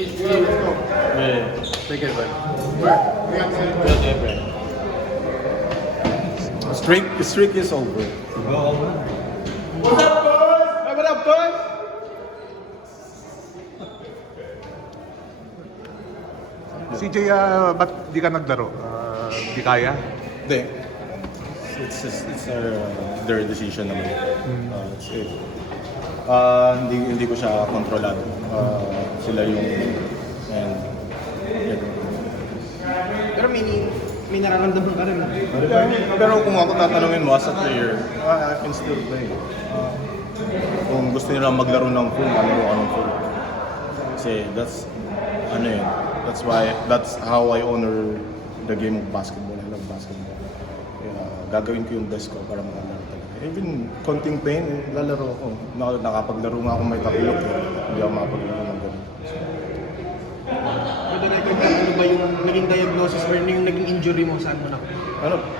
Take it, bud. Streak is over. What's up, boys? Hey, what up, boys? CJ, ba't di ka naglaro? Di kaya? Hindi. It's their decision naman. Hindi ko siya kontrolado. Sila yung and yeah. Pero may nararamdaman ka rin. Pero kung ako tatanungin mo as a player, I can still play. Kung gusto nila maglaro ng full, malaro ka ng full. Kasi that's how I honor the game of basketball. I love basketball. Kaya gagawin ko yung best ko para makalaro talaga. Even konting pain, lalaro ako. Nakapaglaro nga ako may tapilok. Hindi ako makapaglaro ng ganun. Pero record ka, ano ba yung naging diagnosis or yung naging injury mo, saan mo na?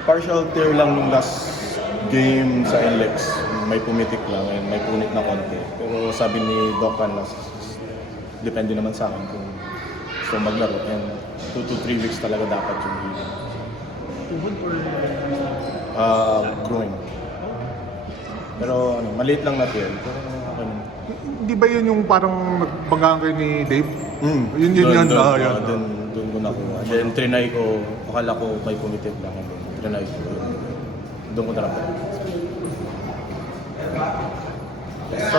Partial tear lang yung last game sa NLEX. May pumitik lang and may punit na konti. Pero sabi ni Doc Canlas, depende naman sa akin kung gusto maglaro. And 2 to 3 weeks talaga dapat yung healing. Tuhod or? Growing. Pero maliit lang na tear. Pero Di ba yun yung parang nagbanggaan kayo ni Dave? Yun. Doon Yun. ko nakuha. Then trinay ko, akala ko may pumitik lang. Trinay ko. Doon ko naramdaman. So,